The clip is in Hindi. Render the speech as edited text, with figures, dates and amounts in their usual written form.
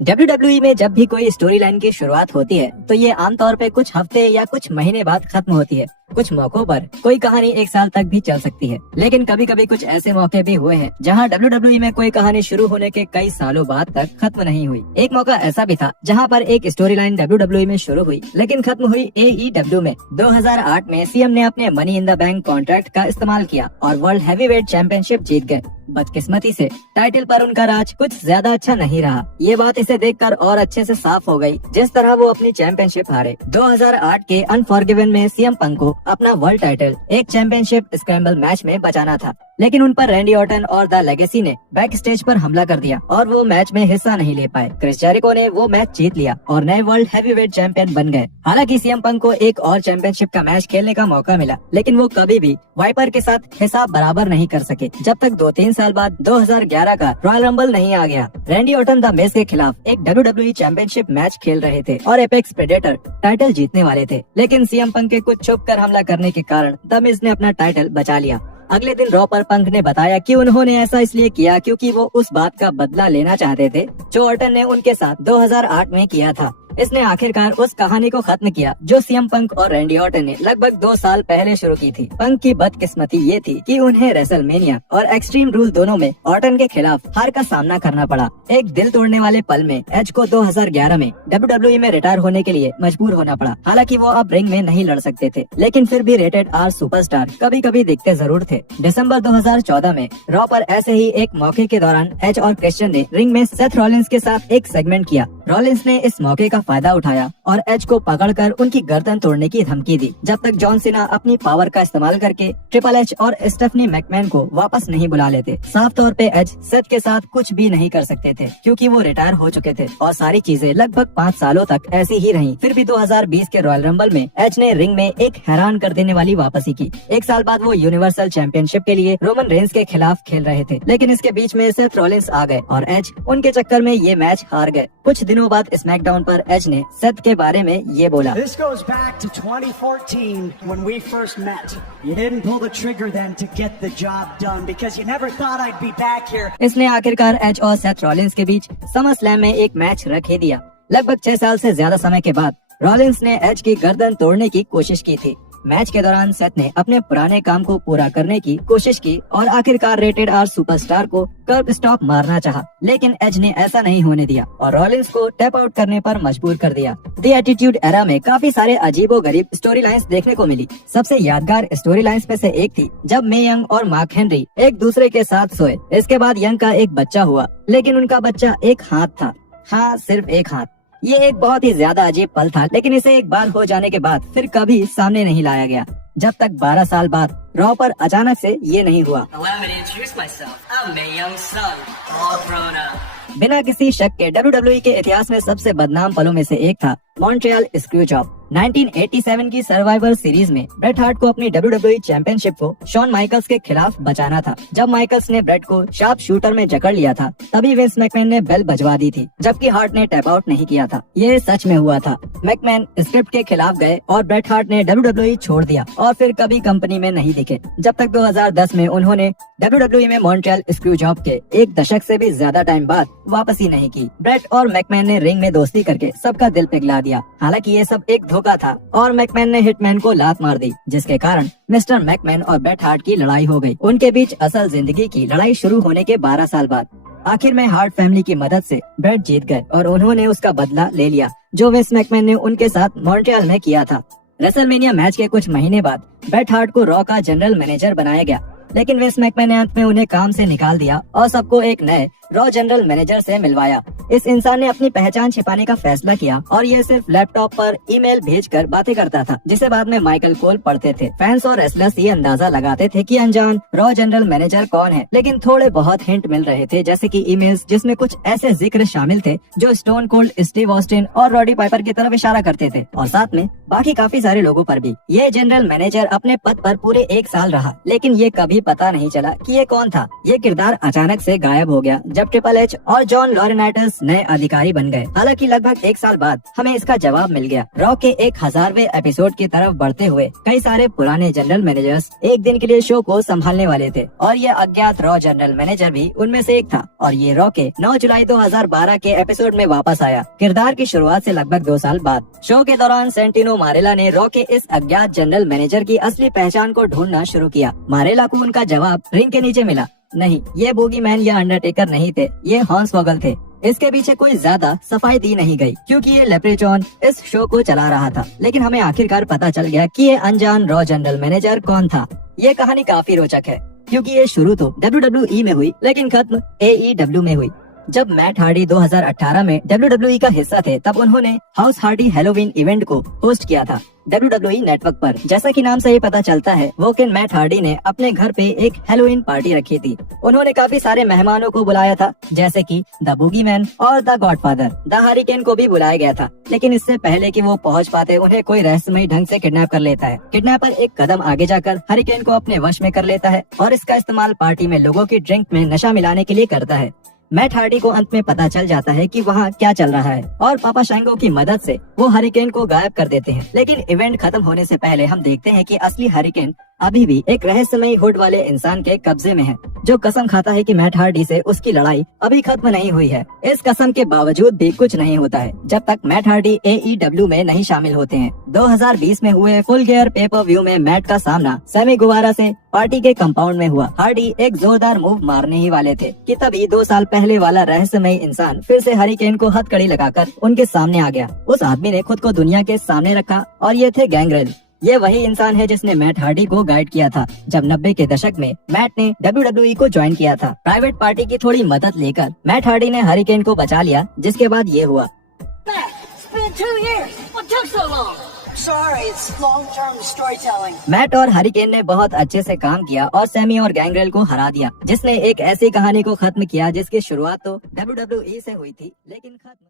WWE में जब भी कोई स्टोरी लाइन की शुरुआत होती है तो ये आमतौर पे कुछ हफ्ते या कुछ महीने बाद खत्म होती है। कुछ मौकों पर कोई कहानी एक साल तक भी चल सकती है, लेकिन कभी कभी कुछ ऐसे मौके भी हुए हैं जहां WWE में कोई कहानी शुरू होने के कई सालों बाद तक खत्म नहीं हुई। एक मौका ऐसा भी था जहां पर एक स्टोरी लाइन WWE में शुरू हुई लेकिन खत्म हुई AEW में। 2008 में सीएम ने अपने money in the bank contract का इस्तेमाल किया और वर्ल्ड हैवीवेट चैंपियनशिप जीत गए। बदकिस्मती से टाइटल पर उनका राज कुछ ज्यादा अच्छा नहीं रहा। ये बात इसे देखकर और अच्छे से साफ हो गई जिस तरह वो अपनी चैंपियनशिप हारे। 2008 के अनफॉरगिवन में सीएम पंक को अपना वर्ल्ड टाइटल एक चैंपियनशिप स्क्रैम्बल मैच में बचाना था, लेकिन उन पर रैंडी ऑर्टन और द लेगेसी ने बैक स्टेज पर हमला कर दिया और वो मैच में हिस्सा नहीं ले पाए। क्रिस जेरिको ने वो मैच जीत लिया और नए वर्ल्ड हैवीवेट चैंपियन बन गए। हालांकि सीएम पंक को एक और चैंपियनशिप का मैच खेलने का मौका मिला, लेकिन वो कभी भी वाइपर के साथ हिसाब बराबर नहीं कर सके जब तक 2-3 साल बाद 2011 का रॉयल रंबल नहीं आ गया। रैंडी ऑर्टन द मिज के खिलाफ एक WWE चैंपियनशिप मैच खेल रहे थे और एपेक्स प्रेडेटर टाइटल जीतने वाले थे, लेकिन सीएम पंक के कुछ छुप कर हमला करने के कारण द मिज ने अपना टाइटल बचा लिया। अगले दिन रॉ पर पंक ने बताया कि उन्होंने ऐसा इसलिए किया क्योंकि वो उस बात का बदला लेना चाहते थे जो ऑर्टन ने उनके साथ 2008 में किया था। इसने आखिरकार उस कहानी को खत्म किया जो सीएम पंक और रैंडी ऑर्टन ने लगभग 2 साल पहले शुरू की थी। पंक की बदकिस्मती ये थी कि उन्हें रेसलमेनिया और एक्सट्रीम रूल दोनों में ऑर्टन के खिलाफ हार का सामना करना पड़ा। एक दिल तोड़ने वाले पल में एज को 2011 में WWE में रिटायर होने के लिए मजबूर होना पड़ा। हालांकि वो अब रिंग में नहीं लड़ सकते थे, लेकिन फिर भी रेटेड आर सुपरस्टार कभी कभी दिखते जरूर थे। दिसंबर 2014 में रॉ पर ऐसे ही एक मौके के दौरान एज और क्रिश्चियन ने रिंग में सेथ रॉलिंस के साथ एक सेगमेंट किया। रॉलिंस ने इस मौके का फायदा उठाया और एज को पकड़कर उनकी गर्दन तोड़ने की धमकी दी जब तक जॉन सीना अपनी पावर का इस्तेमाल करके ट्रिपल एच और स्टेफनी मैकमैन को वापस नहीं बुला लेते। साफ तौर पे एज सेथ के साथ कुछ भी नहीं कर सकते थे क्योंकि वो रिटायर हो चुके थे और सारी चीजें लगभग 5 सालों तक ऐसी ही रहीं। फिर भी 2020 के रॉयल रंबल में एज ने रिंग में एक हैरान कर देने वाली वापसी की। एक साल बाद वो यूनिवर्सल चैंपियनशिप के लिए रोमन रेंस के खिलाफ खेल रहे थे, लेकिन इसके बीच में सेथ रॉलिंस आ गए और एज उनके चक्कर में ये मैच हार गए। कुछ दिनों बाद स्मैकडाउन पर एज ने सेथ के बारे में ये बोला, This goes back to 2014 when we first met. You didn't pull the trigger then to get the job done because you never thought I'd be back here. इसने आखिरकार एज और सेथ रॉलिंस के बीच समर स्लैम में एक मैच रख ही दिया। लगभग 6 साल से ज्यादा समय के बाद रॉलिंस ने एज की गर्दन तोड़ने की कोशिश की थी। मैच के दौरान सेथ ने अपने पुराने काम को पूरा करने की कोशिश की और आखिरकार रेटेड आर सुपरस्टार को कर्ब स्टॉप मारना चाहा, लेकिन एज ने ऐसा नहीं होने दिया और रॉलिंस को टैप आउट करने पर मजबूर कर दिया। द एटीट्यूड एरा में काफी सारे अजीबोगरीब स्टोरी लाइन्स देखने को मिली। सबसे यादगार स्टोरी लाइन्स में से एक थी जब मे यंग और मार्क हेनरी एक दूसरे के साथ सोए। इसके बाद यंग का एक बच्चा हुआ, लेकिन उनका बच्चा एक हाथ था। हाँ, सिर्फ एक हाथ। ये एक बहुत ही ज्यादा अजीब पल था, लेकिन इसे एक बार हो जाने के बाद फिर कभी सामने नहीं लाया गया जब तक 12 साल बाद रॉ पर अचानक से ये नहीं हुआ। बिना किसी शक के WWE के इतिहास में सबसे बदनाम पलों में से एक था मॉन्ट्रियल स्क्रू जॉब। 1987 की सर्वाइवर सीरीज में ब्रेट हार्ट को अपनी WWE चैंपियनशिप को शॉन माइकल्स के खिलाफ बचाना था। जब माइकल्स ने ब्रेट को शार्प शूटर में जकड़ लिया था तभी विंस मैकमैन ने बेल बजवा दी थी, जबकि हार्ट ने टैप आउट नहीं किया था। ये सच में हुआ था। मैकमैन स्क्रिप्ट के खिलाफ गए और ब्रेट हार्ट ने WWE छोड़ दिया और फिर कभी कंपनी में नहीं दिखे जब तक 2010 में उन्होंने WWE में मॉन्ट्रियल स्क्रू जॉब के 1 दशक से भी ज्यादा टाइम बाद वापसी नहीं की। ब्रेट और मैकमैन ने रिंग में दोस्ती करके सबका दिल पिघला दिया। हालांकि ये सब एक धोखा था और मैकमैन ने हिटमैन को लात मार दी, जिसके कारण मिस्टर मैकमैन और ब्रेट हार्ट की लड़ाई हो गई। उनके बीच असल जिंदगी की लड़ाई शुरू होने के 12 साल बाद आखिर में हार्ट फैमिली की मदद से ब्रेट जीत गए और उन्होंने उसका बदला ले लिया जो विंस मैकमैन ने उनके साथ मॉन्ट्रियल में किया था। रेसलमेनिया मैच के कुछ महीने बाद ब्रेट हार्ट को रॉ का जनरल मैनेजर बनाया गया, लेकिन विंस मैकमैन ने अंत में उन्हें काम से निकाल दिया और सबको एक नए रॉ जनरल मैनेजर से मिलवाया। इस इंसान ने अपनी पहचान छिपाने का फैसला किया और ये सिर्फ लैपटॉप पर ईमेल भेजकर बातें करता था, जिसे बाद में माइकल कोल पढ़ते थे। फैंस और रेसलर्स ये अंदाजा लगाते थे कि अनजान रॉ जनरल मैनेजर कौन है, लेकिन थोड़े बहुत हिंट मिल रहे थे, जैसे कि ईमेल्स जिसमें कुछ ऐसे जिक्र शामिल थे जो स्टोन कोल्ड, स्टीव ऑस्टिन और रॉडी पाइपर की तरफ इशारा करते थे और साथ में बाकी काफी सारे लोगों पर भी। ये जनरल मैनेजर अपने पद पर पूरे 1 साल रहा, लेकिन ये कभी पता नहीं चला कि ये कौन था। ये किरदार अचानक से गायब हो गया जब ट्रिपल एच और जॉन लॉरेनाइटस नए अधिकारी बन गए। हालांकि लगभग 1 साल बाद हमें इसका जवाब मिल गया। रॉ के 1000वें एपिसोड की तरफ बढ़ते हुए कई सारे पुराने जनरल मैनेजर्स एक दिन के लिए शो को संभालने वाले थे और ये अज्ञात रॉ जनरल मैनेजर भी उनमें से एक था और ये रॉ के 9 जुलाई 2012 के एपिसोड में वापस आया, किरदार की शुरुआत से लगभग 2 साल बाद। शो के दौरान सेंटिनो मारेला ने रॉ के इस अज्ञात जनरल मैनेजर की असली पहचान को ढूंढना शुरू किया। मारेला को उनका जवाब रिंग के नीचे मिला। नहीं, ये बोगीमैन या अंडरटेकर नहीं थे, ये हॉर्न्सवॉगल थे। इसके पीछे कोई ज्यादा सफाई दी नहीं गई क्योंकि ये लेप्रेचॉन इस शो को चला रहा था। लेकिन हमें आखिरकार पता चल गया कि ये अनजान रॉ जनरल मैनेजर कौन था। ये कहानी काफी रोचक है क्योंकि ये शुरू तो WWE में हुई लेकिन खत्म AEW में हुई। जब मैट हार्डी 2018 में WWE का हिस्सा थे तब उन्होंने हाउस हार्डी हैलोवीन इवेंट को होस्ट किया था WWE नेटवर्क पर। जैसा कि नाम से ही पता चलता है, वोकेन मैट हार्डी ने अपने घर पे एक हैलोवीन पार्टी रखी थी। उन्होंने काफी सारे मेहमानों को बुलाया था जैसे कि द बूगीमैन और द गॉडफादर। द हरिकेन को भी बुलाया गया था, लेकिन इससे पहले कि वो पहुंच पाते उन्हें कोई रहस्यमयी ढंग से किडनैप कर लेता है। किडनैपर एक कदम आगे जाकर हरिकेन को अपने वश में कर लेता है और इसका इस्तेमाल पार्टी में लोगों की ड्रिंक में नशा मिलाने के लिए करता है। मैट हार्डी को अंत में पता चल जाता है कि वहाँ क्या चल रहा है और पापा शैंगो की मदद से वो हरिकेन को गायब कर देते हैं। लेकिन इवेंट खत्म होने से पहले हम देखते हैं कि असली हरिकेन अभी भी एक रहस्यमयी हुड वाले इंसान के कब्जे में है, जो कसम खाता है कि मैट हार्डी से उसकी लड़ाई अभी खत्म नहीं हुई है। इस कसम के बावजूद भी कुछ नहीं होता है जब तक मैट हार्डी AEW में नहीं शामिल होते हैं। 2020 में हुए फुल गियर पेपर व्यू में मैट का सामना सैमी गुवारा से पार्टी के कंपाउंड में हुआ। हार्डी एक जोरदार मूव मारने ही वाले थे कि तभी 2 साल पहले वाला रहस्यमयी इंसान फिर से हरिकेन को हथकड़ी लगाकर उनके सामने आ गया। उस आदमी ने खुद को दुनिया के सामने रखा और ये थे गैंग्रेल। ये वही इंसान है जिसने मैट हार्डी को गाइड किया था जब 90 के दशक में मैट ने WWE को ज्वाइन किया था। प्राइवेट पार्टी की थोड़ी मदद लेकर मैट हार्डी ने हरिकेन को बचा लिया, जिसके बाद ये हुआ। मैट और हरिकेन ने बहुत अच्छे से काम किया और सैमी और गैंग्रेल को हरा दिया, जिसने एक ऐसी कहानी को खत्म किया जिसकी शुरुआत तो WWE से हुई थी लेकिन खत्म